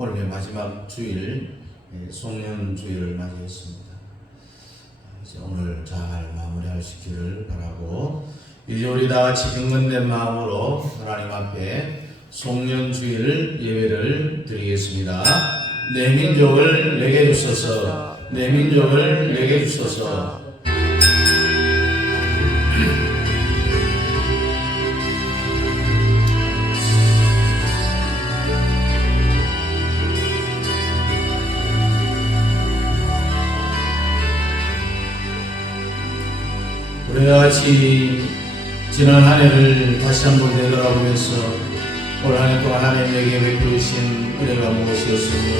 오늘 마지막 주일, 송년 주일을 맞이했습니다. 이제 오늘 잘 마무리할 수 있기를 바라고, 이제 우리 다 같이 경건된 마음으로 하나님 앞에 송년 주일 예배를 드리겠습니다. 내 민족을 내게 주소서, 내 민족을 내게 주소서. 우리가 같이 지난 한 해를 다시 한번 되돌아보면서 올 한 해 동안 하나님에게 베푸신 은혜가 무엇이었으며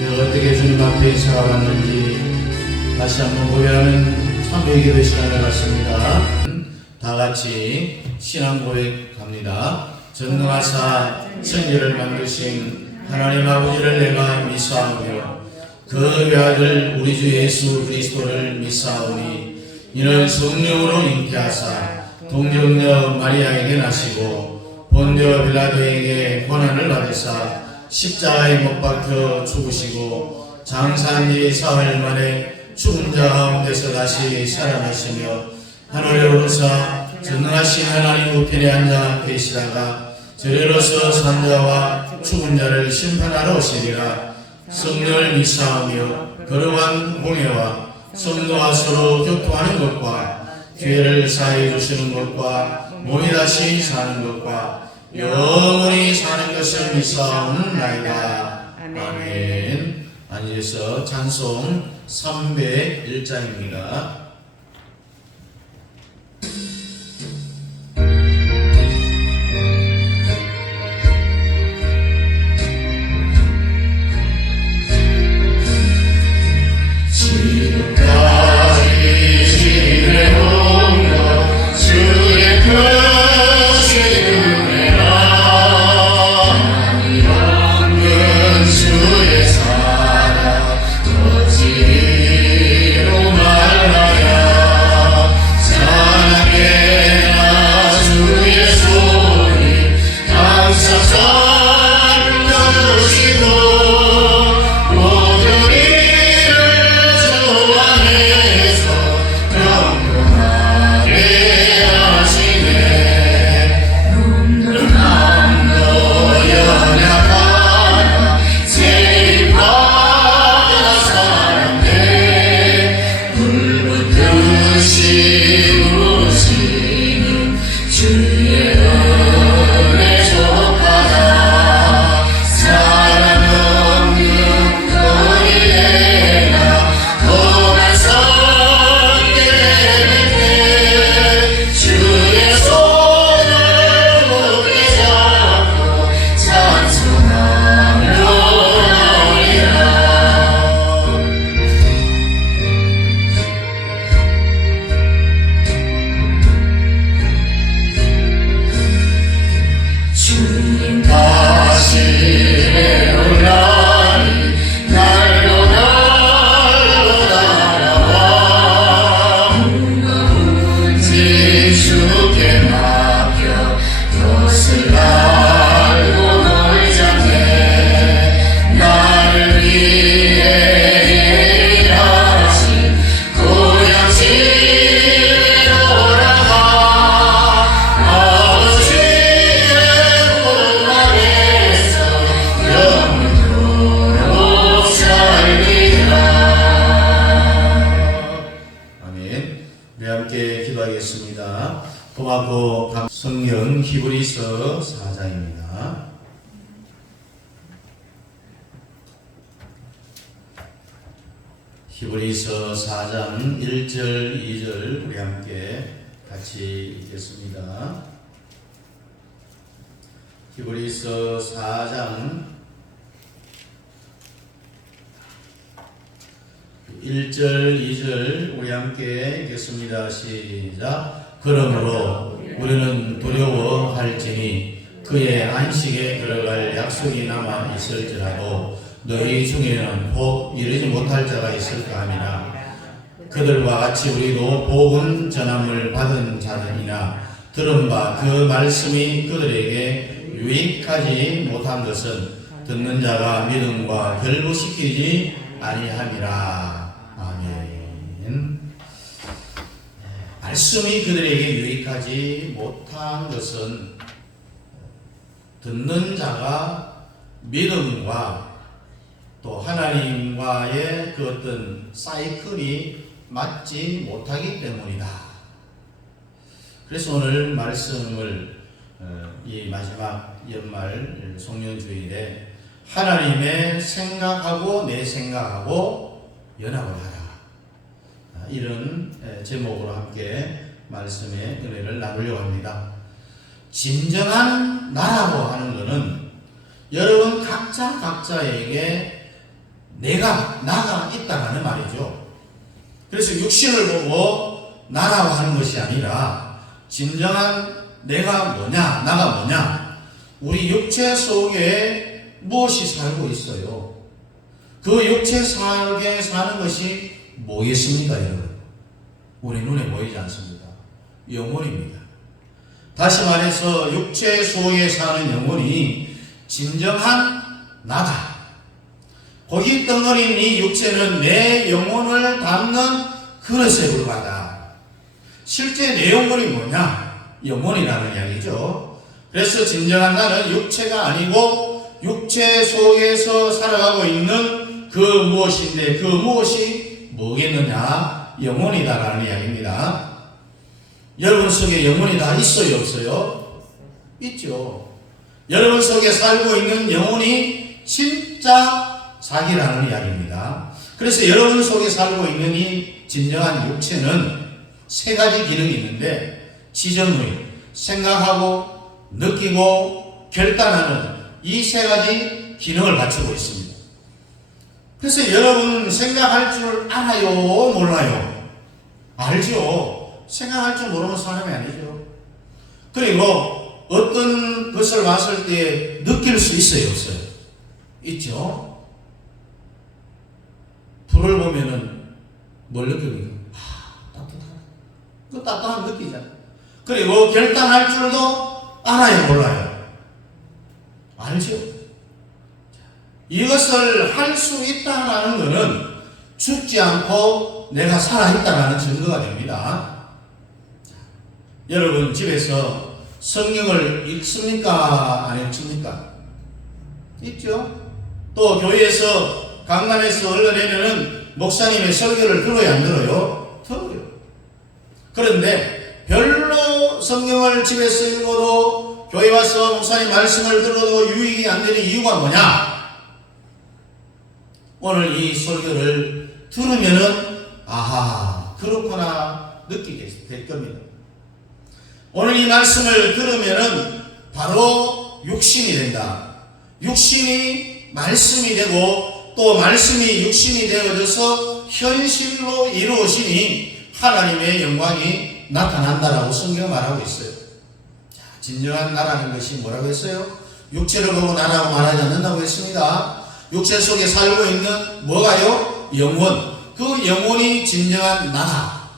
내가 어떻게 주님 앞에 살아갔는지 다시 한번 고백하는 참 예배의 시간을 갖습니다. 다 같이 신앙 고백합니다. 전능하사 천지를 만드신 하나님 아버지를 내가 믿사오며 그 외아들 우리 주 예수 그리스도를 믿사오니 이는 성령으로 잉태하사 동정녀 마리아에게 나시고 본디오 빌라도에게 고난을 받으사 십자가에 못 박혀 죽으시고 장사한 지 사흘 만에 죽은 자 가운데서 다시 살아나시며 하늘에 오르사 전능하신 하나님 우편에 앉아 계시다가 저리로서 산자와 죽은 자를 심판하러 오시리라. 성령을 믿사오며 거룩한 공예와 성도와 서로 교통하는 것과 죄를 사해 주시는 것과 몸이 다시 사는 것과 영원히 사는 것을 믿사옵나이다. 아멘. 앉으셔서 찬송 301장입니다. 고맙고 성경 히브리서 4장입니다. 히브리서 4장 1절 2절 우리 함께 같이 읽겠습니다. 히브리서 4장 1절 2절 우리 함께 읽겠습니다. 시작. 그러므로 우리는 두려워할지니 그의 안식에 들어갈 약속이 남아 있을지라도 너희 중에는 복 이르지 못할 자가 있을까 함이나 그들과 같이 우리도 복음 전함을 받은 자들이나 들은 바 그 말씀이 그들에게 유익하지 못한 것은 듣는 자가 믿음과 결부시키지 아니함이라. 아멘. 말씀이 그들에게 유익하지 못한 것은 듣는 자가 믿음과 또 하나님과의 그 어떤 사이클이 맞지 못하기 때문이다. 그래서 오늘 말씀을 이 마지막 연말 송년주일에 하나님의 생각하고 내 생각하고 연합을 하라, 이런 제목으로 함께 말씀의 은혜를 나누려고 합니다. 진정한 나라고 하는 것은 여러분 각자에게 나가 있다는 말이죠. 그래서 육신을 보고 나라고 하는 것이 아니라 진정한 내가 뭐냐, 나가 뭐냐, 우리 육체 속에 무엇이 살고 있어요. 그 육체 속에 사는 것이 뭐겠습니까, 여러분? 우리 눈에 보이지 않습니다. 영혼입니다. 다시 말해서 육체 속에 사는 영혼이 진정한 나다. 고기 덩어리인 이 육체는 내 영혼을 담는 그릇에 불과하다. 실제 내 영혼이 뭐냐? 영혼이라는 이야기죠. 그래서 진정한 나는 육체가 아니고 육체 속에서 살아가고 있는 그 무엇인데, 그 무엇이 뭐겠느냐? 영혼이다라는 이야기입니다. 여러분 속에 영혼이 다 있어요, 없어요? 있죠. 여러분 속에 살고 있는 영혼이 진짜 자기라는 이야기입니다. 그래서 여러분 속에 살고 있는 이 진정한 육체는 세 가지 기능이 있는데, 지정의, 생각하고 느끼고 결단하는 이 세 가지 기능을 갖추고 있습니다. 그래서 여러분 생각할 줄 알아요, 몰라요? 알죠. 생각할 줄 모르는 사람이 아니죠. 그리고 어떤 것을 봤을 때 느낄 수 있어요, 없어요? 있죠. 불을 보면은 뭘 느낍니까? 따뜻하다. 그 따뜻함 느끼잖아요. 그리고 결단할 줄도 알아요, 몰라요? 알죠. 이것을 할 수 있다는 것은 죽지 않고 내가 살아있다는 증거가 됩니다. 여러분 집에서 성경을 읽습니까? 안 읽습니까? 있죠. 또 교회에서 강단에서 흘러내리는 목사님의 설교를 들어야 안 들어요? 들어요. 그런데 별로 성경을 집에서 읽어도 교회 와서 목사님 말씀을 들어도 유익이 안 되는 이유가 뭐냐? 오늘 이 설교를 들으면은 아하, 그렇구나 느끼게 될 겁니다. 오늘 이 말씀을 들으면은 바로 육신이 된다. 육신이 말씀이 되고 또 말씀이 육신이 되어져서 현실로 이루어지니 하나님의 영광이 나타난다라고 성경은 말하고 있어요. 자, 진정한 나라는 것이 뭐라고 했어요? 육체를 보고 나라고 말하지 않는다고 했습니다. 육체 속에 살고 있는 뭐가요? 영혼. 그 영혼이 진정한 나라.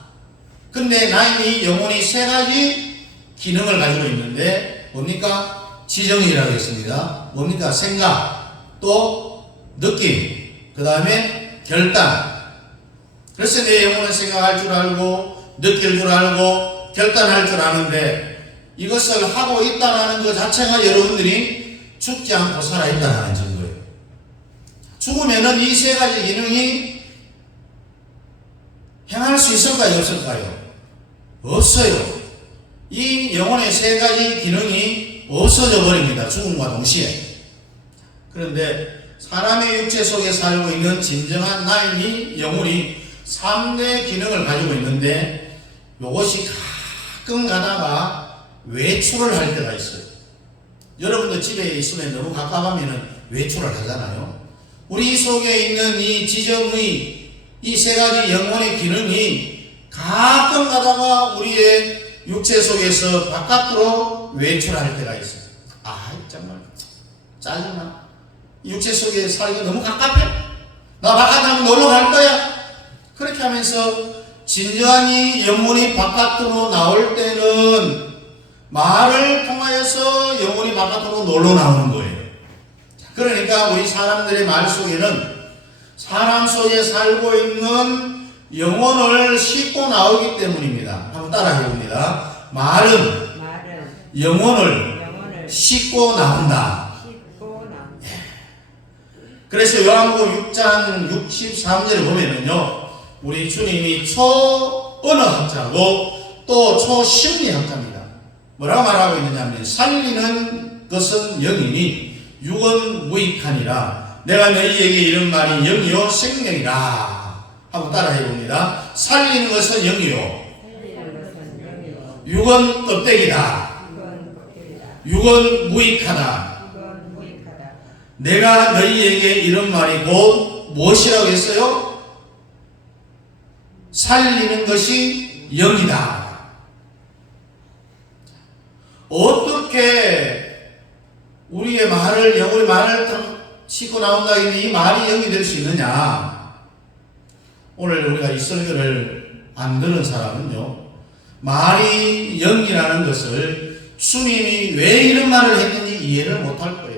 근데 나의 영혼이 세 가지 기능을 가지고 있는데 뭡니까? 지정이라고 했습니다. 뭡니까? 생각, 또 느낌, 그 다음에 결단. 그래서 내 영혼은 생각할 줄 알고 느낄 줄 알고 결단할 줄 아는데 이것을 하고 있다는 것 자체가 여러분들이 죽지 않고 살아있다는 증거예요. 죽으면은 이 세 가지 기능이 행할 수 있을까요? 없을까요? 없어요. 이 영혼의 세 가지 기능이 없어져 버립니다. 죽음과 동시에. 그런데 사람의 육체 속에 살고 있는 진정한 나의 이 영혼이 3대 기능을 가지고 있는데 이것이 가끔 가다가 외출을 할 때가 있어요. 여러분도 집에 있으면 너무 가까우면 외출을 하잖아요. 우리 속에 있는 이 지정의 이 세 가지 영혼의 기능이 가끔 가다가 우리의 육체 속에서 바깥으로 외출할 때가 있어요. 아, 정말 짜증나. 육체 속에 살기가 너무 갑갑해. 나 바깥에 한번 놀러 갈 거야. 그렇게 하면서 진정한 이 영혼이 바깥으로 나올 때는 말을 통하여서 영혼이 바깥으로 놀러 나오는 거예요. 그러니까 우리 사람들의 말 속에는 사람 속에 살고 있는 영혼을 싣고 나오기 때문입니다. 한번 따라해 봅니다. 말은 영혼을 싣고 나온다. 그래서 요한복음 6장 63절에 보면은요, 우리 주님이 초언어학자고 또 초심리학자입니다. 뭐라고 말하고 있느냐 하면, 살리는 것은 영이니 육은 무익하니라. 내가 너희에게 이런 말이 영이요 생명이라. 한번 따라해 봅니다. 살리는 것은 영이요, 육은 껍데기다. 육은 무익하다. 내가 너희에게 이런 말이 곧 무엇이라고 했어요? 살리는 것이 영이다. 어떻게 우리의 말을, 영의 말을 싣고 나온다 했는데 이 말이 영이 될 수 있느냐? 오늘 우리가 이 설교를 안 들은 사람은요, 말이 영이라는 것을 주님이 왜 이런 말을 했는지 이해를 못할 거예요.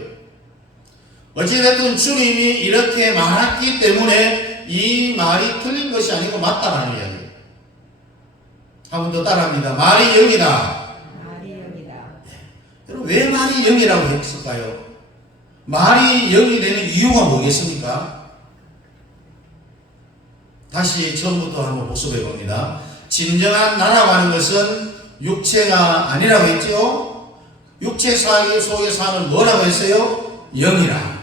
어찌됐든 주님이 이렇게 말했기 때문에 이 말이 틀린 것이 아니고 맞다라는 이야기예요. 한 번 더 따라합니다. 말이 영이다. 여러분, 왜 말이 영이라고 했을까요? 말이 영이 되는 이유가 뭐겠습니까? 다시 처음부터 한번 복습해 봅니다. 진정한 나라고 하는 것은 육체가 아니라고 했죠? 육체 속에 사는 뭐라고 했어요? 영이라.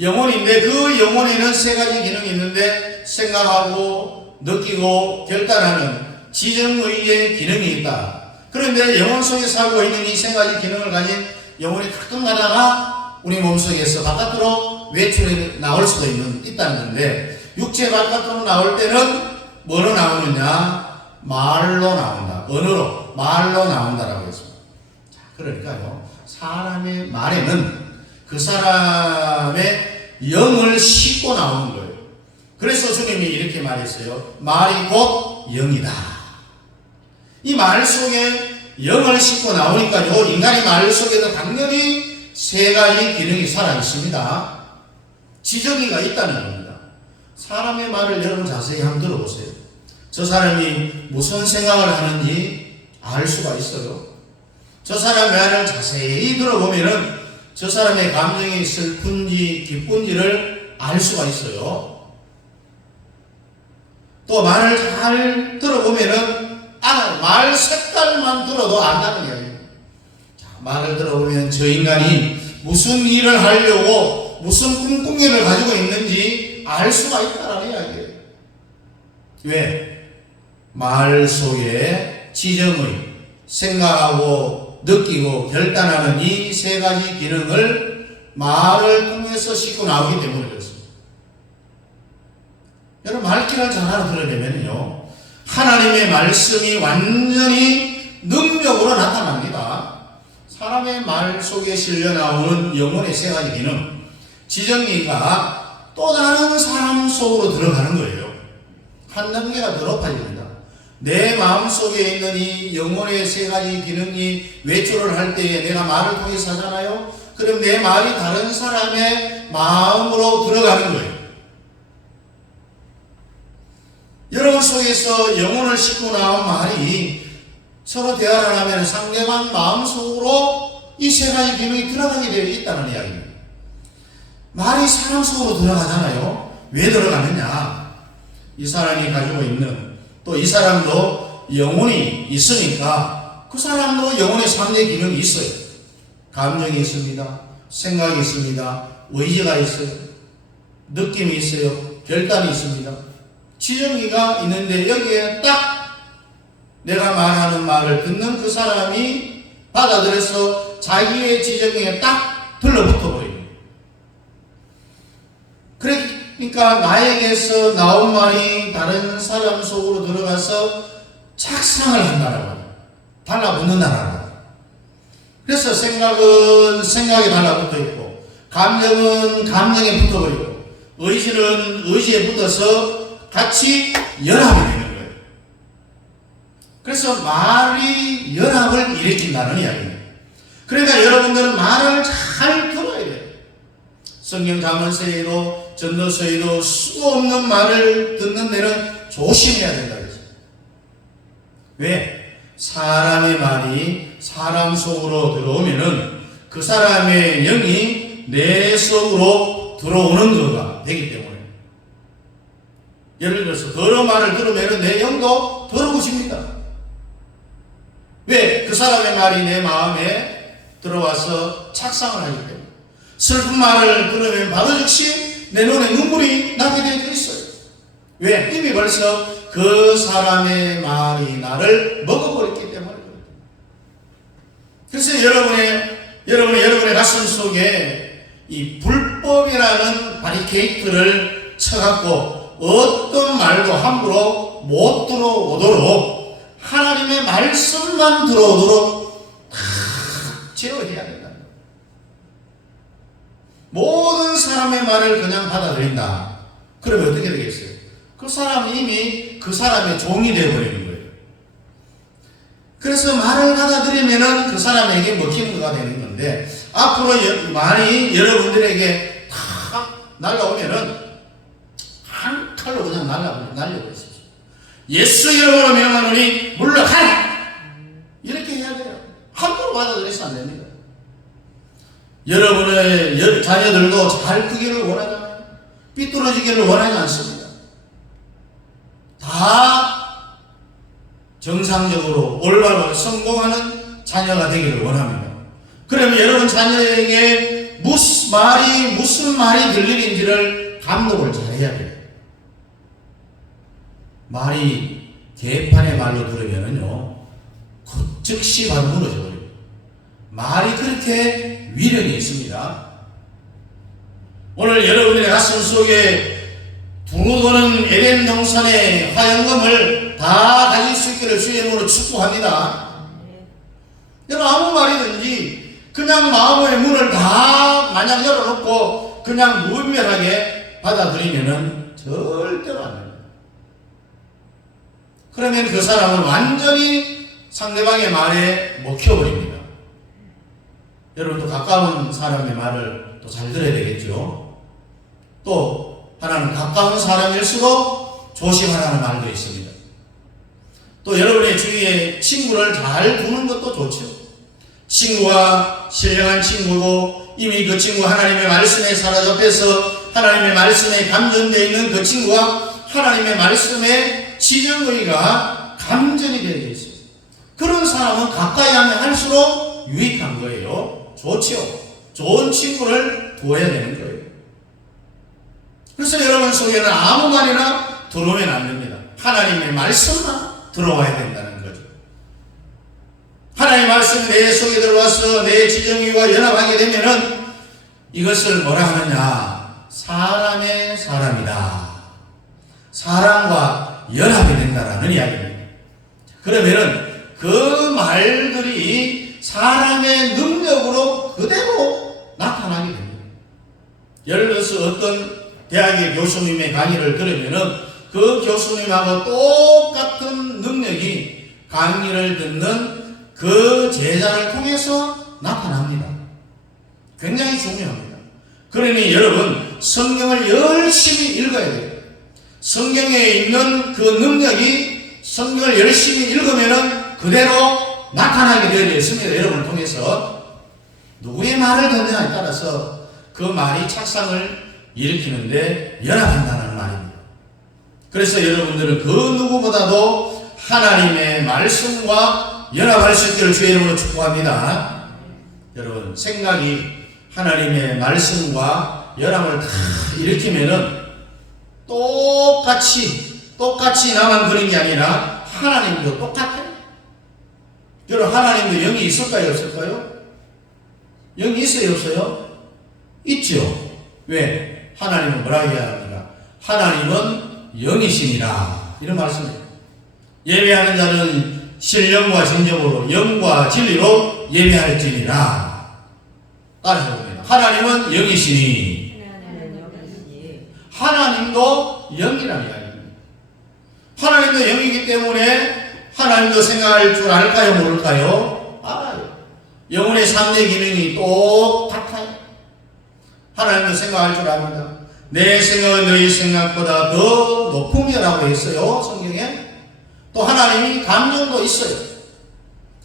영혼인데 그 영혼에는 세 가지 기능이 있는데, 생각하고 느끼고 결단하는 지정의의 기능이 있다. 그런데 영혼 속에 살고 있는 이 세 가지 기능을 가진 영혼이 가끔 가다가 우리 몸속에서 바깥으로 외출해 나올 수도 있다는 건데, 육체 바깥으로 나올 때는 뭐로 나오느냐? 말로 나온다. 언어로, 말로 나온다라고 했습니다. 자, 그러니까요, 사람의 말에는 그 사람의 영을 싣고 나오는 거예요. 그래서 주님이 이렇게 말했어요. 말이 곧 영이다. 이 말 속에 영을 싣고 나오니까요, 인간의 말 속에도 당연히 세 가지 기능이 살아 있습니다. 지정의가 있다는 겁니다. 사람의 말을 여러분 자세히 한번 들어보세요. 저 사람이 무슨 생각을 하는지 알 수가 있어요. 저 사람의 말을 자세히 들어보면은 저 사람의 감정이 슬픈지 기쁜지를 알 수가 있어요. 또 말을 잘 들어보면은 말 색깔만 들어도 안다는 이야기예요. 자, 말을 들어보면 저 인간이 무슨 일을 하려고 무슨 꿈꾸기를 가지고 있는지 알 수가 있다는 이야기예요. 왜? 말 속에 지정의, 생각하고 느끼고 결단하는 이 세 가지 기능을 말을 통해서 싣고 나오기 때문에 그렇습니다. 여러분, 말귀를 잘 알아들으려면요, 하나님의 말씀이 완전히 능력으로 나타납니다. 사람의 말 속에 실려 나오는 영혼의 세 가지 기능, 지정의가 또 다른 사람 속으로 들어가는 거예요. 한 단계가 더 높아집니다. 내 마음 속에 있는 이 영혼의 세 가지 기능이 외출을 할 때에 내가 말을 통해서 하잖아요. 그럼 내 말이 다른 사람의 마음으로 들어가는 거예요. 여러분 속에서 영혼을 싣고 나온 말이 서로 대화를 하면 상대방 마음 속으로 이 세 가지 기능이 들어가게 되어 있다는 이야기입니다. 말이 사람 속으로 들어가잖아요. 왜 들어가느냐? 이 사람이 가지고 있는, 또 이 사람도 영혼이 있으니까 그 사람도 영혼의 3대 기능이 있어요. 감정이 있습니다. 생각이 있습니다. 의지가 있어요. 느낌이 있어요. 결단이 있습니다. 지정의가 있는데 여기에 딱 내가 말하는 말을 듣는 그 사람이 받아들여서 자기의 지정의에 딱 들러붙어 버립니다. 그러니까 나에게서 나온 말이 다른 사람 속으로 들어가서 착상을 한다라고 합니다. 달라붙는다라고 합니다. 그래서 생각은 생각에 달라붙어 있고, 감정은 감정에 붙어버리고, 의지는 의지에 붙어서 같이 연합이 되는 거예요. 그래서 말이 연합을 일으킨다는 이야기입니다. 그러니까 여러분들은 말을 잘 들어야 돼요. 성경 잠언서에도 전도서에도 수도 없는 말을 듣는 데는 조심해야 된다 그랬어요. 왜? 사람의 말이 사람 속으로 들어오면은 그 사람의 영이 내 속으로 들어오는 거가 되기 때문에, 예를 들어서 더러운 말을 들으면 내 영도 더러워집니다. 왜? 그 사람의 말이 내 마음에 들어와서 착상을 하기 때문에. 슬픈 말을 들으면 바로 즉시 내 눈에 눈물이 나게 되어 있어요. 왜? 이미 벌써 그 사람의 말이 나를 먹어버렸기 때문에. 그래서 여러분의 가슴 속에 이 불법이라는 바리케이트를 쳐갖고 어떤 말도 함부로 못 들어오도록 하나님의 말씀만 들어오도록 다 제어해야 된다. 모든 사람의 말을 그냥 받아들인다. 그러면 어떻게 되겠어요? 그 사람은 이미 그 사람의 종이 되어버리는 거예요. 그래서 말을 받아들이면은 그 사람에게 먹히는 거가 되는 건데, 앞으로 말이 여러분들에게 다 날라오면은 한 칼로 그냥 날려버리십시오. 예수 이름으로 명하노니 물러가라! 이렇게 해야 돼요. 함부로 받아들여서 안 됩니다. 여러분의 자녀들도 잘 크기를 원하잖아요. 삐뚤어지기를 원하지 않습니다. 다 정상적으로 올바로 성공하는 자녀가 되기를 원합니다. 그러면 여러분 자녀에게 무슨 말이 들리는지를 감독을 잘해야 돼요. 말이 개판의 말로 들으면은요, 즉시 바로 무너져버려요. 말이 그렇게 위력이 있습니다. 오늘 여러분의 가슴 속에 두루도는 에덴 동산의 화영금을 다 가질 수 있기를 주의 이름으로 축복합니다. 여러분 아무 말이든지 그냥 마음의 문을 다 마냥 열어놓고 그냥 무분별하게 받아들이면은 절대로 안 됩니다. 그러면 그 사람은 완전히 상대방의 말에 먹혀버립니다. 여러분도 가까운 사람의 말을 또 잘 들어야 되겠죠. 또 하나는 가까운 사람일수록 조심하라는 말도 있습니다. 또 여러분의 주위에 친구를 잘 두는 것도 좋죠. 친구가 신령한 친구고 이미 그 친구 하나님의 말씀에 사로잡혀서 하나님의 말씀에 감전되어 있는 그 친구가 하나님의 말씀에 지정의가 감전이 되어 있어요. 그런 사람은 가까이 하면 할수록 유익한 거예요. 좋지요. 좋은 친구를 두어야 되는 거예요. 그래서 여러분 속에는 아무 말이나 들어오면 안 됩니다. 하나님의 말씀만 들어와야 된다는 거죠. 하나님의 말씀이 내 속에 들어와서 내 지정의와 연합하게 되면은 이것을 뭐라 하느냐? 사람의 사람이다. 사람과 연합이 된다라는 이야기입니다. 그러면은 그 말들이 사람의 능력으로 그대로 나타나게 됩니다. 예를 들어서 어떤 대학의 교수님의 강의를 들으면은 그 교수님하고 똑같은 능력이 강의를 듣는 그 제자를 통해서 나타납니다. 굉장히 중요합니다. 그러니 여러분 성경을 열심히 읽어야 돼요. 성경에 있는 그 능력이 성경을 열심히 읽으면은 그대로 나타나게 되어 있습니다. 여러분을 통해서 누구의 말을 듣느냐에 따라서 그 말이 착상을 일으키는데 연합한다는 말입니다. 그래서 여러분들은 그 누구보다도 하나님의 말씀과 연합할 수 있기를 주의 이름으로 축복합니다. 여러분 생각이 하나님의 말씀과 연합을 다 일으키면은 똑같이 나만 그런 게 아니라 하나님도 똑같아요. 여러분 하나님도 영이 있을까요? 없을까요? 영이 있어요? 없어요? 있죠. 왜? 하나님은 뭐라고 이야기합니까? 하나님은 영이시니라 이런 말씀이에요. 예배하는 자는 신령과 진정으로 영과 진리로 예배할지니라. 따라서 봅니다. 하나님은 영이시니 하나님도 영이라는 이야기입니다. 하나님도 영이기 때문에 하나님도 생각할 줄 알까요? 모를까요? 알아요. 영혼의 3대 기능이 똑같아요. 하나님도 생각할 줄 압니다. 내 생각은 너희 생각보다 더 높음이라고 했어요, 성경에. 또 하나님이 감정도 있어요.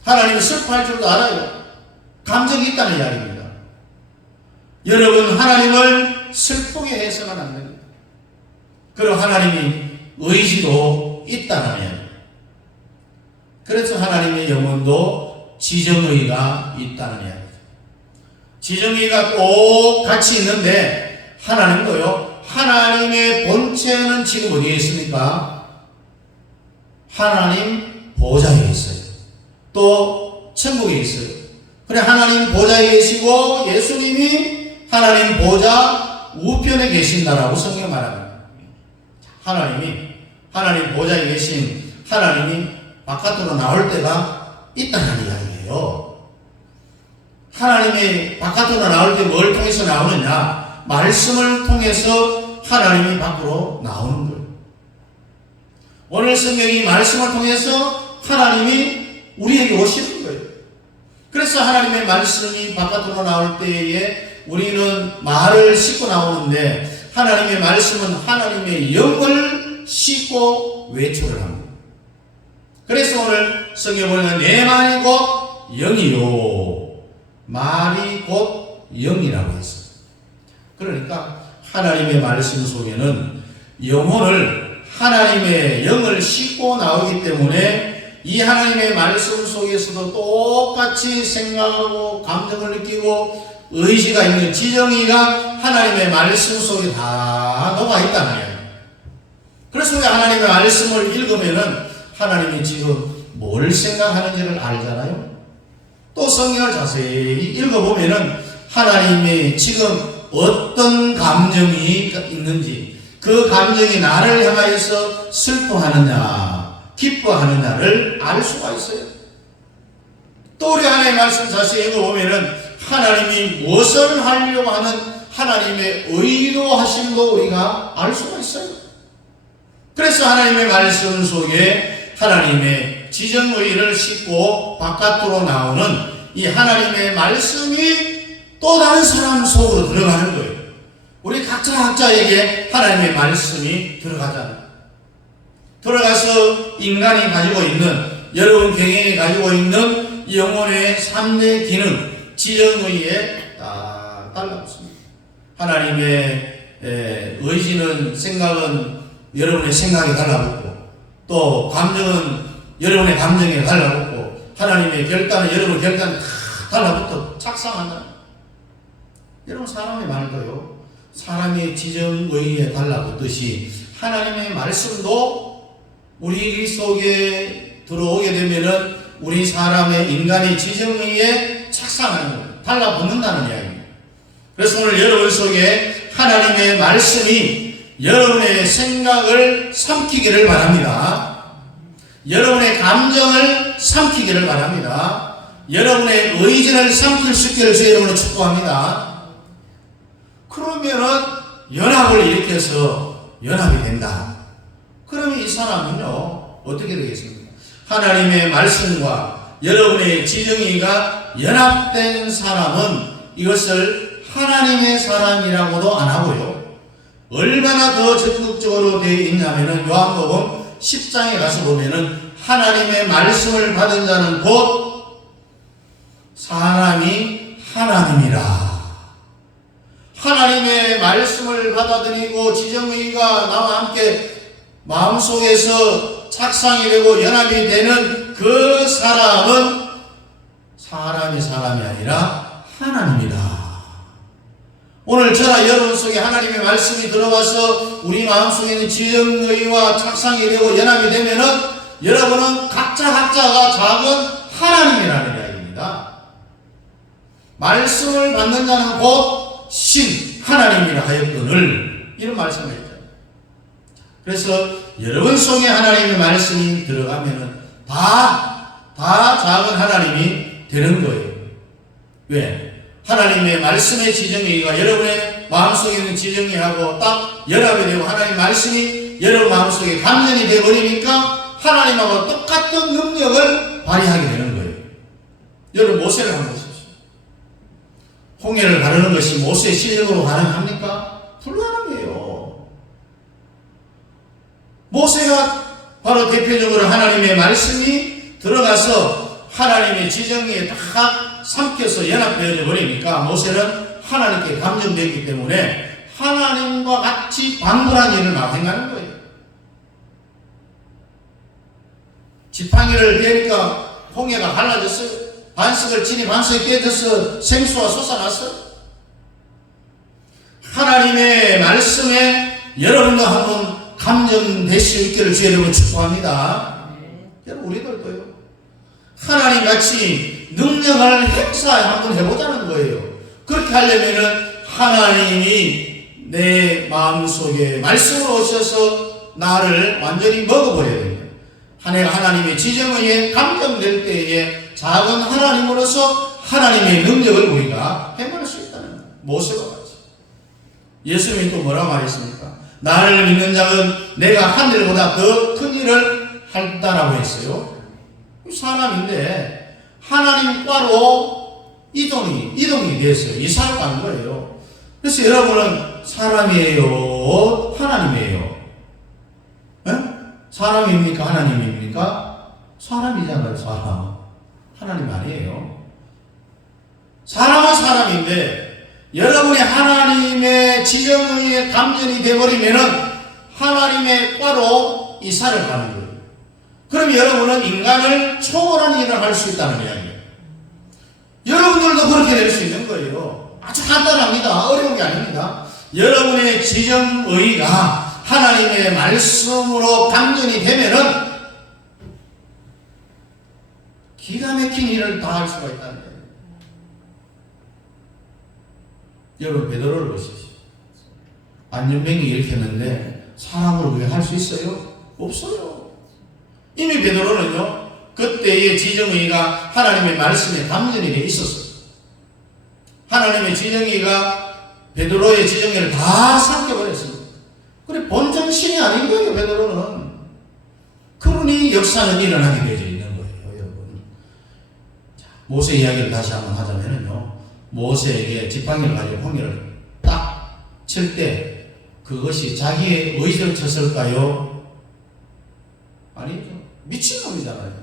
하나님이 슬퍼할 줄도 알아요. 감정이 있다는 이야기입니다. 여러분, 하나님을 슬프게 해서는 안 됩니다. 그리고 하나님이 의지도 있다는 이야기입니다. 그래서 하나님의 영혼도 지정의가 있다는 이야기입니다. 지정의가 꼭 같이 있는데 하나님도요, 하나님의 본체는 지금 어디에 있습니까? 하나님 보좌에 있어요. 또 천국에 있어요. 그래, 하나님 보좌에 계시고 예수님이 하나님 보좌 우편에 계신다라고 성경 말합니다. 하나님 보좌에 계신 하나님이 바깥으로 나올 때가 있다는 이야기예요. 하나님이 바깥으로 나올 때 뭘 통해서 나오느냐? 말씀을 통해서 하나님이 밖으로 나오는 거예요. 오늘 성경이 말씀을 통해서 하나님이 우리에게 오시는 거예요. 그래서 하나님의 말씀이 바깥으로 나올 때에 우리는 말을 싣고 나오는데, 하나님의 말씀은 하나님의 영을 싣고 외출을 합니다. 그래서 오늘 성경에 보면 내 말이 곧 영이요, 말이 곧 영이라고 했어요. 그러니까 하나님의 말씀 속에는 영혼을, 하나님의 영을 싣고 나오기 때문에 이 하나님의 말씀 속에서도 똑같이 생각하고 감정을 느끼고 의지가 있는 지정의가 하나님의 말씀 속에 다 녹아있다는 거예요. 그래서 우리 하나님의 말씀을 읽으면은 하나님이 지금 뭘 생각하는지를 알잖아요. 또 성경을 자세히 읽어보면은 하나님이 지금 어떤 감정이 있는지, 그 감정이 나를 향하여서 슬퍼하느냐 기뻐하느냐를 알 수가 있어요. 또 우리 하나님의 말씀 자세히 읽어보면은 하나님이 무엇을 하려고 하는 하나님의 의도하심도 우리가 알 수가 있어요. 그래서 하나님의 말씀 속에 하나님의 지정의를 싣고 바깥으로 나오는 이 하나님의 말씀이 또 다른 사람 속으로 들어가는 거예요. 우리 각자에게 하나님의 말씀이 들어가서 인간이 가지고 있는, 여러분 개개인이 가지고 있는 영혼의 3대 기능, 지정의에 다 달라붙습니다. 하나님의 의지는, 생각은 여러분의 생각에 달라붙고, 또 감정은 여러분의 감정에 달라붙고, 하나님의 결단은 여러분의 결단에 다 달라붙어 착상한다. 여러분, 사람의 말도요, 사람의 지정의에 달라붙듯이 하나님의 말씀도 우리 속에 들어오게 되면은 우리 사람의 인간의 지정의에 착상하는 거예요. 달라붙는다는 이야기입니다. 그래서 오늘 여러분 속에 하나님의 말씀이 여러분의 생각을 삼키기를 바랍니다. 여러분의 감정을 삼키기를 바랍니다. 여러분의 의지를 삼킬 수 있기를 주 여러분을 축복합니다. 그러면은 연합을 일으켜서 연합이 된다. 그러면 이 사람은요, 어떻게 되겠습니까? 하나님의 말씀과 여러분의 지정의가 연합된 사람은 이것을 하나님의 사람이라고도 안 하고요, 얼마나 더 적극적으로 되어 있냐면은 요한복음 10장에 가서 보면은 하나님의 말씀을 받은 자는 곧 사람이 하나님이라. 하나님의 말씀을 받아들이고 지정의가 나와 함께 마음속에서 착상이 되고 연합이 되는 그 사람은 사람이 아니라 하나님이다. 오늘 저나 여러분 속에 하나님의 말씀이 들어와서 우리 마음속에 있는 지정의와 착상이 되고 연합이 되면은 여러분은 각자가 작은 하나님이라는 이야기입니다. 말씀을 받는 자는 곧 신 하나님이라 하였거늘, 이런 말씀을 했죠. 그래서 여러분 속에 하나님의 말씀이 들어가면은 다 작은 하나님이 되는 거예요. 왜? 하나님의 말씀의 지정의가 여러분의 마음속에 있는 지정의하고 딱 연합이 되고 하나님의 말씀이 여러분 마음속에 감전이 되어버리니까 하나님하고 똑같은 능력을 발휘하게 되는 거예요. 여러분 모세를 한번 보십시오. 홍해를 가르는 것이 모세의 실력으로 가능합니까? 불가능해요. 모세가 바로 대표적으로 하나님의 말씀이 들어가서 하나님의 지정에 딱 삼켜서 연합되어 버리니까 모세는 하나님께 감정되기 때문에 하나님과 같이 방불한 일을 막 행하는 거예요. 지팡이를 대니까 홍해가 갈라졌어요. 반석을 치니 반석이 깨져서 생수가 솟아났어요. 하나님의 말씀에 여러분도 한번 감정될 수 있기를 주의 이름으로 축복합니다. 여러분 우리들도요. 하나님 같이 능력을 행사 한번 해보자는 거예요. 그렇게 하려면은 하나님이 내 마음속에 말씀으로 오셔서 나를 완전히 먹어버려야 됩니다. 하나님의 지정에 감정될 때에 작은 하나님으로서 하나님의 능력을 우리가 행할 수 있다는 거예요. 모세와 같이. 예수님이 또 뭐라고 말했습니까? 나를 믿는 자는 내가 하늘보다 더 큰 일을 한다라고 했어요. 사람인데 하나님과로 이동이 됐어요. 이사를 간 거예요. 그래서 여러분은 사람이에요? 하나님이에요? 에? 사람입니까? 하나님입니까? 사람이잖아요. 사람. 하나님 아니에요. 사람은 사람인데 여러분이 하나님의 지정의 감정이 되어버리면은 하나님의 과로 이사를 가는 거예요. 그럼 여러분은 인간을 초월한 일을 할 수 있다는 이야기예요. 여러분들도 그렇게 될 수 있는 거예요. 아주 간단합니다. 어려운 게 아닙니다. 여러분의 지정의가 하나님의 말씀으로 감정이 되면은 기가 막힌 일을 다 할 수가 있다는 거예요. 여러분 베드로를 보십시오. 안전뱅이 일으켰는데 사람으로 왜 할 수 있어요? 없어요. 이미 베드로는요 그때의 지정의가 하나님의 말씀에 감전이 되어 있었어요. 하나님의 지정의가 베드로의 지정의를 다 삼켜버렸습니다. 그래 본전 신이 아닌 거예요. 베드로는. 그러니 역사는 일어나게 되어 있는 거예요. 여러분. 자, 모세 이야기를 다시 한번 하자면요, 모세에게 지팡이를 가지고 홍해를 딱 칠 때 그것이 자기의 의지로 쳤을까요? 아니죠. 미친놈이잖아요.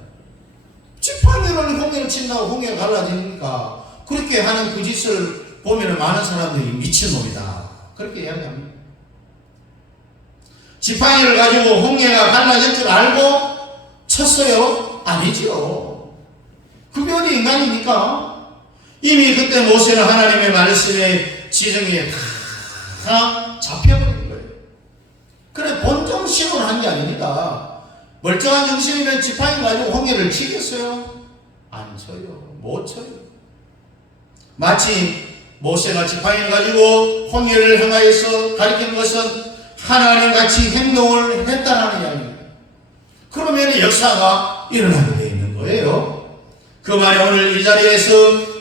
지팡이를 홍해를 친다고 홍해가 갈라지니까 그렇게 하는 그 짓을 보면 많은 사람들이 미친놈이다 그렇게 이야기합니다. 지팡이를 가지고 홍해가 갈라질 줄 알고 쳤어요? 아니지요. 그게 어디 인간입니까? 이미 그때 모세는 하나님의 말씀에 지정에 다 잡혀버린 거예요. 그래 본정신으로 한 게 아닙니다. 멀쩡한 정신이면 지팡이 가지고 홍해를 치겠어요? 안 쳐요. 못 쳐요. 마치 모세가 지팡이를 가지고 홍해를 향하여서 가리킨 것은 하나님같이 행동을 했다는 이야기입니다. 그러면 역사가 일어나게 되어 있는 거예요. 그 말이 오늘 이 자리에서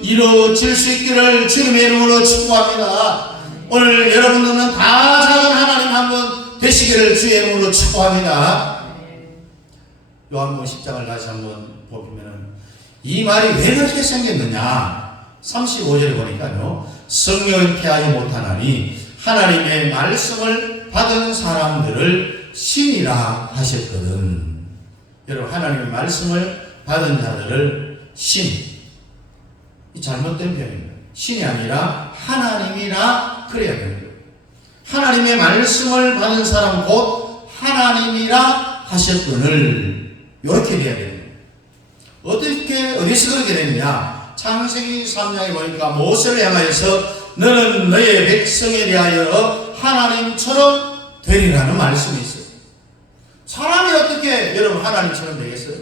이루어질 수 있기를 주님의 이름으로 축복합니다. 오늘 여러분들은 다 작은 하나님 한번 되시기를 주의 이름으로 축복합니다. 요한복음 10장을 다시 한번 보면 이 말이 왜 그렇게 생겼느냐 35절에 보니까요, 성령을 피하지 못하나니 하나님의 말씀을 받은 사람들을 신이라 하셨거든. 여러분 하나님의 말씀을 받은 자들을 신, 이 잘못된 표현입니다. 신이 아니라 하나님이라 그래야 되는 거예요. 하나님의 말씀을 받은 사람 곧 하나님이라 하셨거늘 이렇게 돼야 되는 거예요. 어디서 그렇게 되느냐? 창세기 3장에 보니까 모세를 향하여서 너는 너의 백성에 대하여 하나님처럼 되리라는 말씀이 있어요. 사람이 어떻게 여러분 하나님처럼 되겠어요?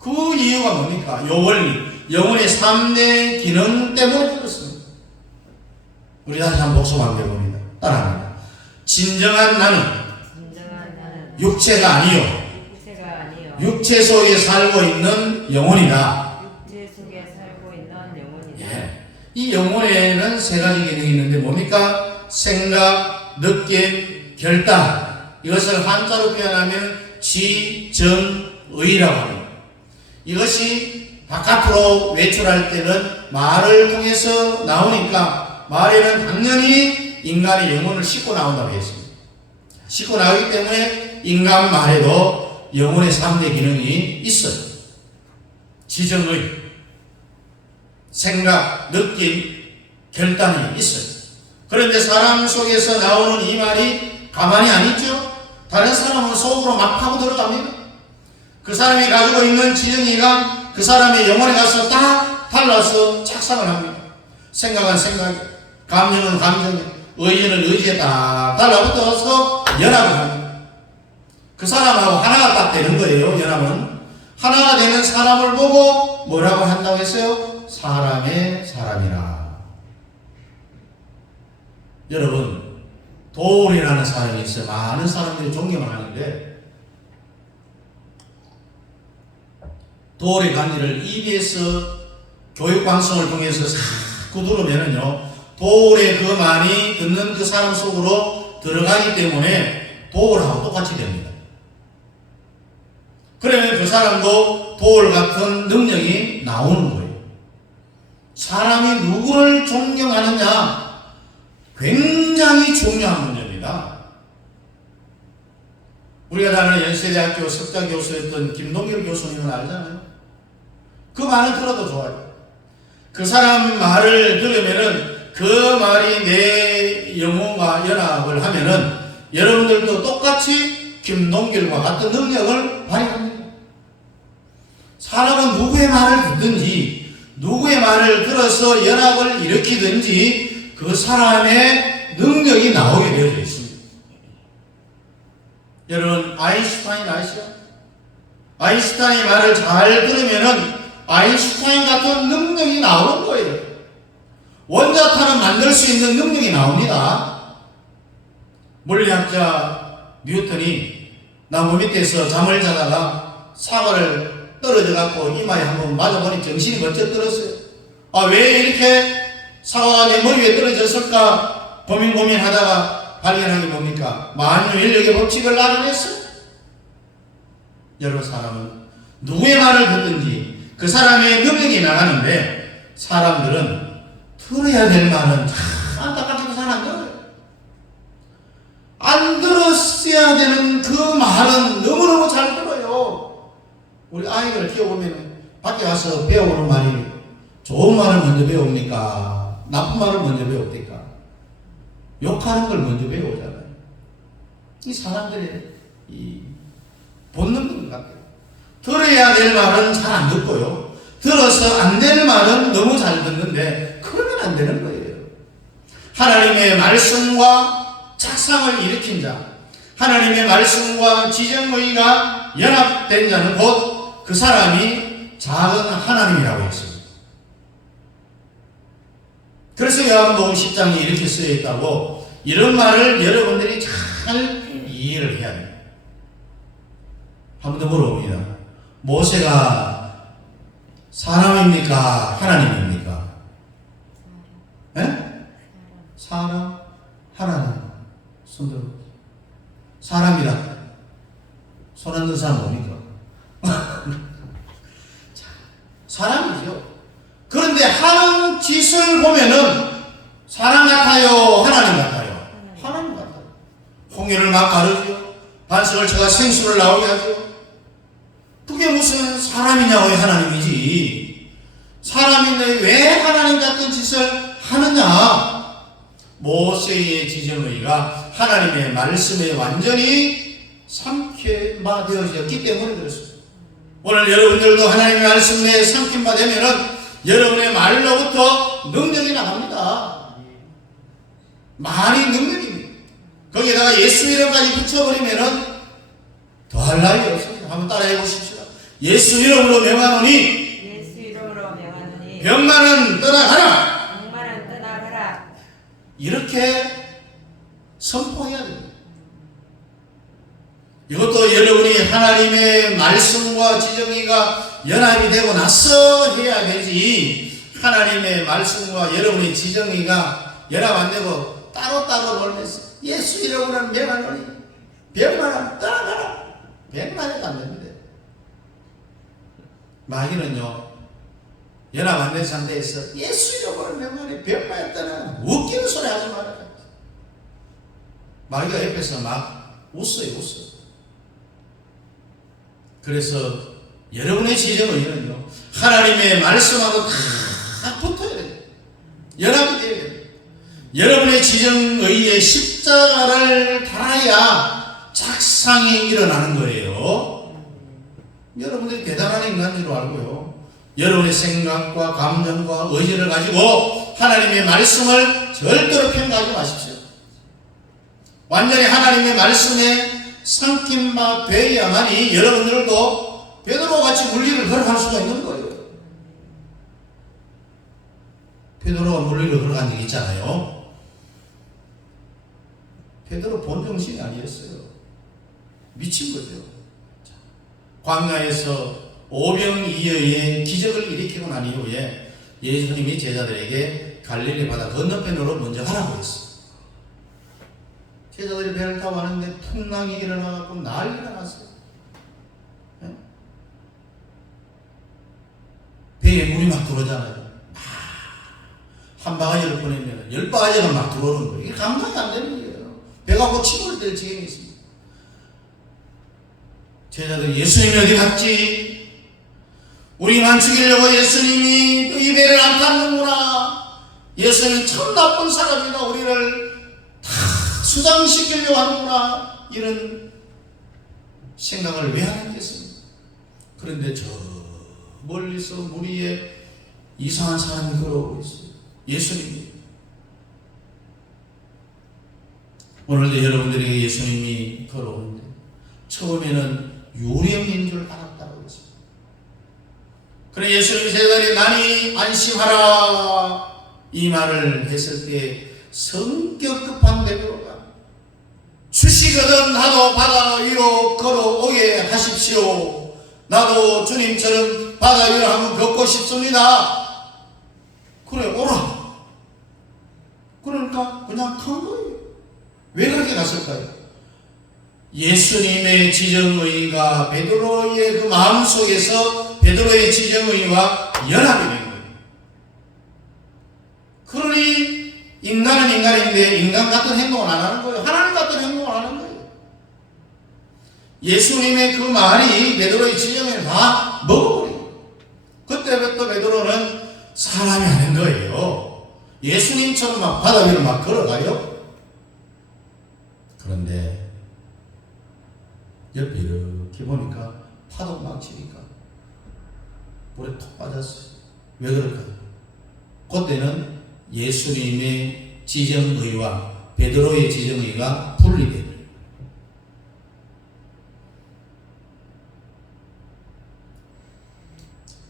그 이유가 뭡니까? 요 원리, 영혼의 3대 기능 때문에 그렇습니다. 우리 다시 한번 복습 한번 해봅니다. 따라합니다. 진정한 나는 육체가 아니요 육체 속에 살고 있는 영혼이다. 예. 이 영혼에는 세 가지 기능이 있는데 뭡니까? 생각, 느낌, 결단. 이것을 한자로 표현하면 지정의라고 합니다. 이것이 바깥으로 외출할 때는 말을 통해서 나오니까 말에는 당연히 인간의 영혼을 싣고 나온다고 했습니다. 싣고 나오기 때문에 인간 말에도 영혼의 3대 기능이 있어요. 지정의, 생각, 느낌, 결단이 있어요. 그런데 사람 속에서 나오는 이 말이 가만히 안 있죠. 다른 사람은 속으로 막 파고 들어갑니다. 그 사람이 가지고 있는 지정의가 그 사람의 영혼에 가서 딱 달라서 착상을 합니다. 생각은 생각에, 감정은 감정에, 의지는 의지에 딱 달라붙어서 연합을 합니다. 그 사람하고 하나가 딱 되는 거예요. 연합은 하나가 되는 사람을 보고 뭐라고 한다고 했어요? 사람의 사람이라. 여러분, 도울이라는 사람이 있어요. 많은 사람들이 존경을 하는데 도울의 관리를 EBS 교육방송을 통해서 자꾸 들으면은요, 도울의 그 말이 듣는 그 사람 속으로 들어가기 때문에 도울하고 똑같이 됩니다. 그러면 그 사람도 도울 같은 능력이 나오는 거예요. 사람이 누구를 존경하느냐 굉장히 중요한 문제입니다. 우리가 다른 연세대학교 석좌 교수였던 김동길 교수님은 알잖아요. 그 말을 들어도 좋아요. 그 사람 말을 들으면은 그 말이 내 영혼과 연합을 하면은 여러분들도 똑같이 김동길과 같은 능력을 발휘합니다. 사람은 누구의 말을 듣든지 누구의 말을 들어서 연합을 일으키든지 그 사람의 능력이 나오게 되어져 있습니다. 여러분, 아인슈타인 아시죠? 아인슈타인의 말을 잘 들으면은 아인슈타인 같은 능력이 나오는 거예요. 원자탄을 만들 수 있는 능력이 나옵니다. 물리학자 뉴턴이 나무 밑에서 잠을 자다가 사과를 떨어져 갖고 이마에 한번 맞아보니 정신이 번쩍 들었어요. 왜 이렇게 사과가 내 머리 위에 떨어졌을까 고민하다가 발견한 게 뭡니까? 만유인력의 법칙을 알아냈어요. 여러분, 사람은 누구의 말을 듣든지 그 사람의 능력이 나가는데 사람들은 들어야 될 말은 참 안타깝게도 잘 안 들어요. 안 들었어야 되는 그 말은 너무너무 잘 들어요. 우리 아이를 키워보면 밖에 가서 배우는 말이 좋은 말을 먼저 배웁니까? 나쁜 말을 먼저 배웁니까? 욕하는 걸 먼저 배우잖아요. 이 사람들의 이 본능인 것 같아요. 들어야 될 말은 잘 안 듣고요. 들어서 안 될 말은 너무 잘 듣는데 그러면 안 되는 거예요. 하나님의 말씀과 착상을 일으킨 자, 하나님의 말씀과 지정의가 연합된 자는 곧 그 사람이 작은 하나님이라고 했습니다. 그래서 요한복음 10장에 이렇게 쓰여 있다고, 이런 말을 여러분들이 잘 이해를 해야 돼요. 한 번 더 물어봅니다. 모세가 사람입니까? 하나님입니까? 예? 사람, 하나님. 손 들어. 사람이라. 손 안 든 사람 뭡니까? 사람이죠. 그런데 하는 짓을 보면은 사람 같아요? 하나님 같아요? 하나님 같아요. 홍해를 막 가르죠. 반석을 쳐가 생수를 나오게 하죠. 그게 무슨 사람이냐고요? 하나님이지. 사람인데 왜 하나님 같은 짓을 하느냐? 모세의 지정의가 하나님의 말씀에 완전히 삼켜되어졌기 때문에 그렇습니다. 오늘 여러분들도 하나님의 말씀 내에 삼킴바 되면은 여러분의 말로부터 능력이 나갑니다. 말이 능력입니다. 거기에다가 예수 이름까지 붙여버리면은 더할 나위 없습니다. 한번 따라해 보십시오. 예수 이름으로 명하노니 병만은 떠나가라. 이렇게 선포해야 됩니다. 이것도 여러분이 하나님의 말씀과 지정의가 연합이 되고 나서 해야 되지, 하나님의 말씀과 여러분의 지정의가 연합 안 되고 따로따로 놀면서 예수 이름으로는 명하노니 병만은 떠나가라. 병만 해도 안 됩니다. 마귀는요, 연합 안 된 상태에서 예수 이름으로 내 말에 병마였다는 웃기는 소리 하지 말아라. 마귀가 옆에서 막 웃어요. 그래서 여러분의 지정의는요, 하나님의 말씀하고 다 붙어야 돼요. 연합이 돼야 돼요. 여러분의 지정의의 십자가를 달아야 작상이 일어나는 거예요. 여러분들이 대단한 인간인 줄 알고요, 여러분의 생각과 감정과 의지를 가지고 하나님의 말씀을 절대로 평가하지 마십시오. 완전히 하나님의 말씀에 삼킨 바 되어야만이 여러분들도 베드로와 같이 물리를 걸어갈 수가 있는 거예요. 베드로가 물리를 걸어간 적이 있잖아요. 베드로 본정신이 아니었어요. 미친 거죠. 광야에서 오병이어의 기적을 일으키고 난 이후에 예수님이 제자들에게 갈릴리 바다 건너편으로 먼저 가라고 했어요. 제자들이 배를 타고 가는데 풍랑이 일어나고 난리가 났어요. 배에 물이 막 들어오잖아요. 한 바가지를 보내면 10바가지가 막 들어오는 거예요. 이게 감당이 안 되는 거예요. 배가 곧 침몰 될 지경이 있습니다. 제자들이 예수님이 어디 갔지? 우리만 죽이려고 예수님이 이 배를 안 탔는구나. 예수님은 참 나쁜 사람이다. 우리를 다 수장시키려고 하는구나. 이런 생각을 왜 하겠습니까? 그런데 저 멀리서 물 위에 이상한 사람이 걸어오고 있어요. 예수님이. 오늘도 여러분들에게 예수님이 걸어오는데 처음에는 유령인 줄 알았다고 했어요. 그래 예수님이 제자들이 많이 안심하라 이 말을 했을 때 성격 급한 베드로가 주시거든 나도 바다 위로 걸어오게 하십시오. 나도 주님처럼 바다 위로 한번 걷고 싶습니다. 그래 오라. 그러니까 그냥 간 거예요. 왜 그렇게 갔을까요? 예수님의 지정의가 베드로의 그 마음속에서 베드로의 지정의와 연합이 된 거예요. 그러니 인간은 인간인데 인간 같은 행동을 안 하는 거예요. 하나님 같은 행동을 하는 거예요. 예수님의 그 말이 베드로의 지정의를 다 먹어버려요. 그때부터 베드로는 사람이 아닌 거예요. 예수님처럼 막 바다 위로 막 걸어가요. 그런데 옆에 이렇게 보니까 파도가 막 치니까 물에 톡 빠졌어요. 왜 그럴까요? 그때는 예수님의 지정의와 베드로의 지정의가 분리돼요.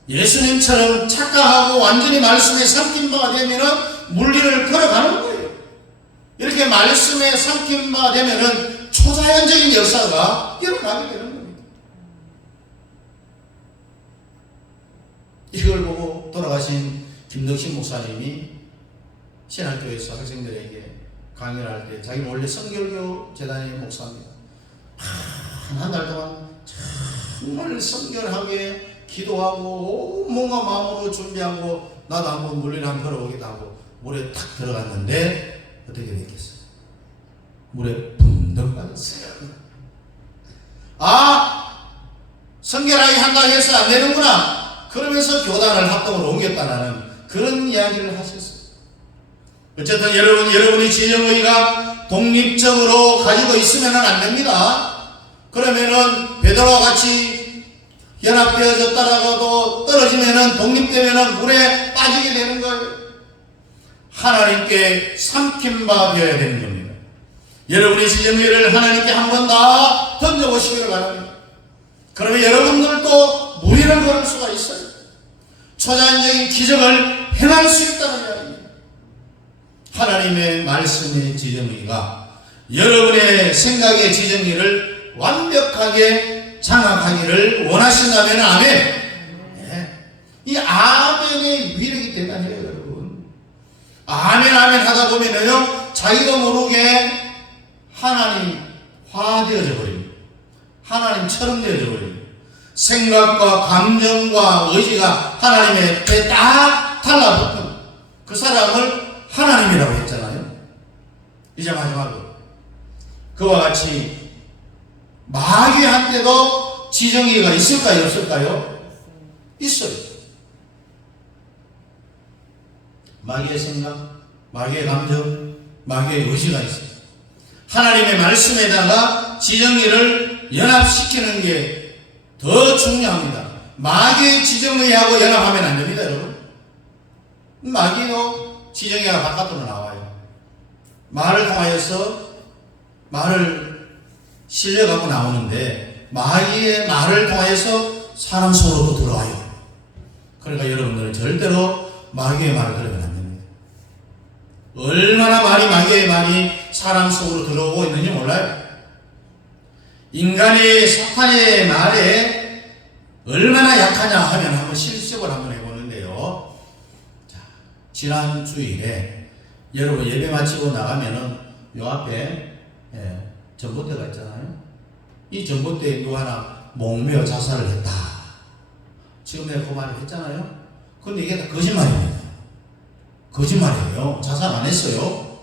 예수님처럼 착각하고 완전히 말씀에 삼킨 바가 되면은 물리를 걸어가는 거예요. 이렇게 말씀에 삼킨 바가 되면은 초자연적인 역사가 일어나게 되는 겁니다. 이걸 보고 돌아가신 김덕신 목사님이 신학교에서 학생들에게 강의를 할 때 자기는 원래 성결교 재단의 목사입니다. 한 달 동안 정말 성결하게 기도하고 뭔가 마음으로 준비하고 나도 한번 물리를 한번 걸어보기도 하고 물에 탁 들어갔는데 어떻게 됐겠어요? 물에 붕덩 빠졌어요. 아, 성결하게 한다고 해서 안 되는구나. 그러면서 교단을 합동으로 옮겼다라는 그런 이야기를 하셨어요. 어쨌든 여러분이 지정의가 독립적으로 가지고 있으면 안 됩니다. 그러면은 베드로와 같이 연합되어졌다라고도 떨어지면은 독립되면은 물에 빠지게 되는 거예요. 하나님께 삼킨 바 되어야 되는 겁니다. 여러분의 지정의를 하나님께 한 번 다 던져보시기를 바랍니다. 그러면 여러분들도 무리를 걸을 수가 있어요. 초자연적인 기적을 행할 수 있다는 이야기입니다. 하나님의 말씀의 지정의가 여러분의 생각의 지정의를 완벽하게 장악하기를 원하신다면 아멘. 네. 이 아멘의 위력이 대단해요, 여러분. 아멘 하다 보면은요, 자기도 모르게 하나님화 되어져 버립니다. 하나님처럼 되어져 버립니다. 생각과 감정과 의지가 하나님의 앞에 딱 달라붙은 그 사람을 하나님이라고 했잖아요. 이제 마지막으로 그와 같이 마귀한테도 지정의가 있을까요? 없을까요? 있어요. 마귀의 생각, 마귀의 감정, 마귀의 의지가 있어요. 하나님의 말씀에다가 지정의를 연합시키는 게 더 중요합니다. 마귀의 지정의하고 연합하면 안 됩니다, 여러분. 마귀도 지정의가 바깥으로 나와요. 말을 통하여서 말을 실려가고 나오는데 마귀의 말을 통하여서 사람 속으로도 들어와요. 그러니까 여러분들은 절대로 마귀의 말을 들으면 안 됩니다. 얼마나 마귀의 말이 사람 속으로 들어오고 있는지 몰라요. 인간의 사탄의 말에 얼마나 약하냐 하면 한번 실습을 한번 해보는데요. 자, 지난 주일에 여러분 예배 마치고 나가면은 요 앞에 전봇대가 있잖아요. 이 전봇대에 누가 하나 목매어 자살을 했다. 지금 내가 그 말을 했잖아요. 근데 이게 다 거짓말입니다. 거짓말이에요. 자살 안 했어요.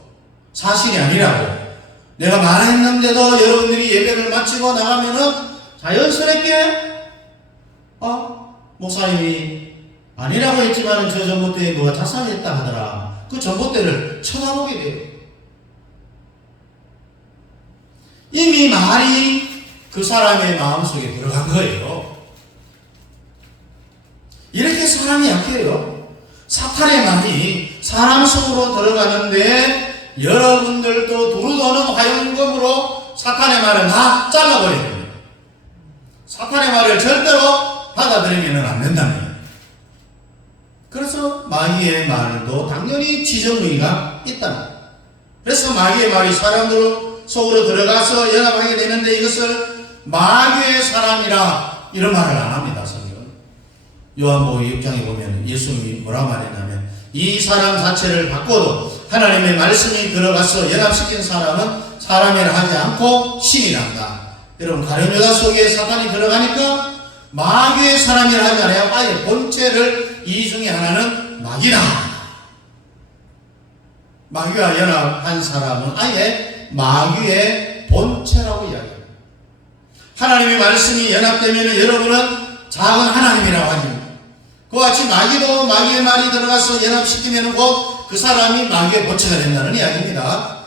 사실이 아니라고. 내가 말했는데도 여러분들이 예배를 마치고 나가면은 자연스럽게 목사님이 아니라고 했지만은 저 전봇대에 누가 자살했다 하더라. 그 전봇대를 쳐다보게 돼요. 이미 말이 그 사람의 마음속에 들어간 거예요. 이렇게 사람이 약해요. 사탄의 말이 사람 속으로 들어가는데 여러분들도 두루도는 화용검으로 사탄의 말을 다 잘라버립니다. 사탄의 말을 절대로 받아들이면 안 된답니다. 그래서 마귀의 말도 당연히 지정의가 있답니다. 그래서 마귀의 말이 사람들 속으로 들어가서 연합하게 되는데 이것을 마귀의 사람이라 이런 말을 안 합니다. 성경은 요한복음 6장에 보면 예수님이 뭐라 말했냐면 이 사람 자체를 바꿔도 하나님의 말씀이 들어가서 연합시킨 사람은 사람이라 하지 않고 신이란다. 여러분 가룟 유다 속에 사탄이 들어가니까 마귀의 사람이라 하지 않아요. 아예 본체를 이 중에 하나는 마귀다. 마귀와 연합한 사람은 아예 마귀의 본체라고 이야기합니다. 하나님의 말씀이 연합되면 여러분은 작은 하나님이라고 하십니다. 그와 같이 마귀도 마귀의 말이 들어가서 연합시키면 곧 그 사람이 마귀의 본체가 된다는 이야기입니다.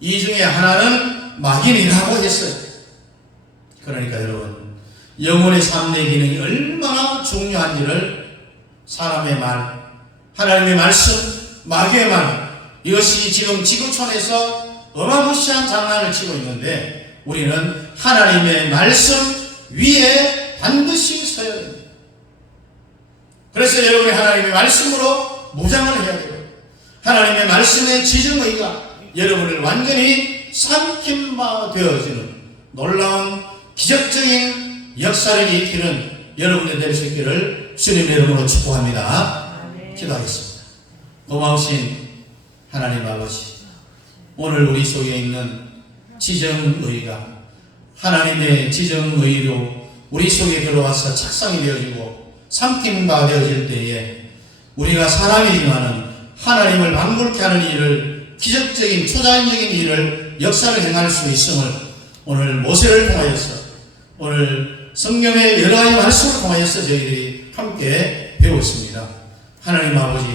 이 중에 하나는 마귀이라고 했어요. 그러니까 여러분 영혼의 3대 기능이 얼마나 중요한지를 사람의 말, 하나님의 말씀, 마귀의 말 이것이 지금 지구촌에서 어마무시한 장난을 치고 있는데 우리는 하나님의 말씀 위에 반드시 서야 됩니다. 그래서 여러분이 하나님의 말씀으로 무장을 해야 돼요. 하나님의 말씀의 지정의가 여러분을 완전히 삼킨 바 되어지는 놀라운 기적적인 역사를 일으키는 여러분의 될 수 있기를 주님의 이름으로 축복합니다. 기도하겠습니다. 고마우신 하나님 아버지, 오늘 우리 속에 있는 지정의가 하나님의 지정의로 우리 속에 들어와서 착상이 되어지고 삼킨 바 되어질 때에 우리가 사람이지만은 하나님을 방불케 하는 일을 기적적인 초자연적인 일을 역사를 행할 수 있음을 오늘 모세를 통하여서 오늘 성경의 여러 가지 말씀을 통하여서 저희들이 함께 배웠습니다. 하나님 아버지,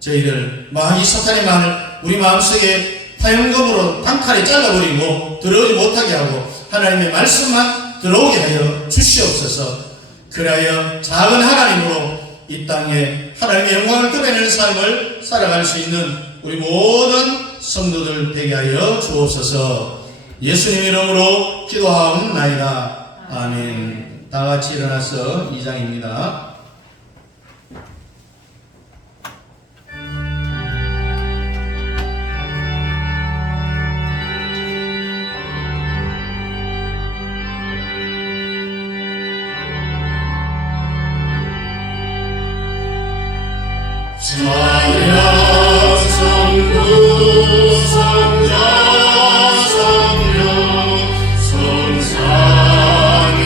저희들 이 사탄의 말을 우리 마음속에 화염검으로 단칼에 잘라버리고 들어오지 못하게 하고 하나님의 말씀만 들어오게 하여 주시옵소서. 그리하여 작은 하나님으로 이 땅에 하나님의 영광을 드러내는 삶을 살아갈 수 있는 우리 모든 성도들 되게 하여 주옵소서. 예수님 이름으로 기도하옵나이다. 아멘. 다 같이 일어나서 2장입니다. 찬양 성부 성자 성령 성삼위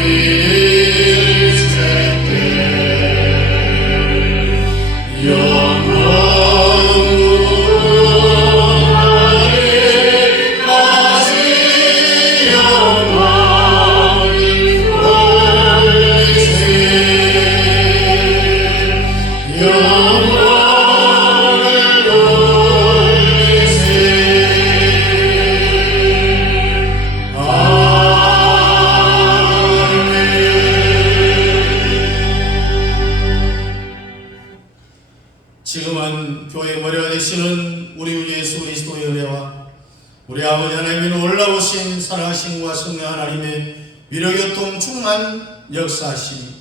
아버지 하나님의 놀라우신 사랑하심과 성령 하나님의 위로교통 충만 역사하시니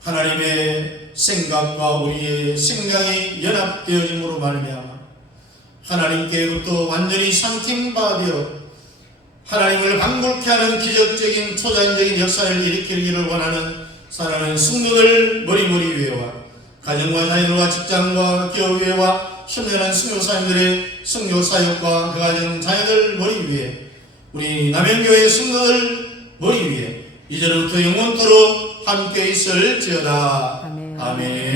하나님의 생각과 우리의 생각이 연합되어짐으로 말미암아 하나님께로부터 완전히 상팅받아 하나님을 방불케 하는 기적적인 초자연적인 역사를 일으키기를 원하는 사랑하는 성도들 머리머리 위에와 가정과 자녀들과 직장과 기업 위에와 현면한 성교사님들의 성교사역과 그 가정 자녀들 머리 위에 우리 남영교회 성도들 머리 위에 이제로부터 영원토록 함께 있을지어다. 아멘.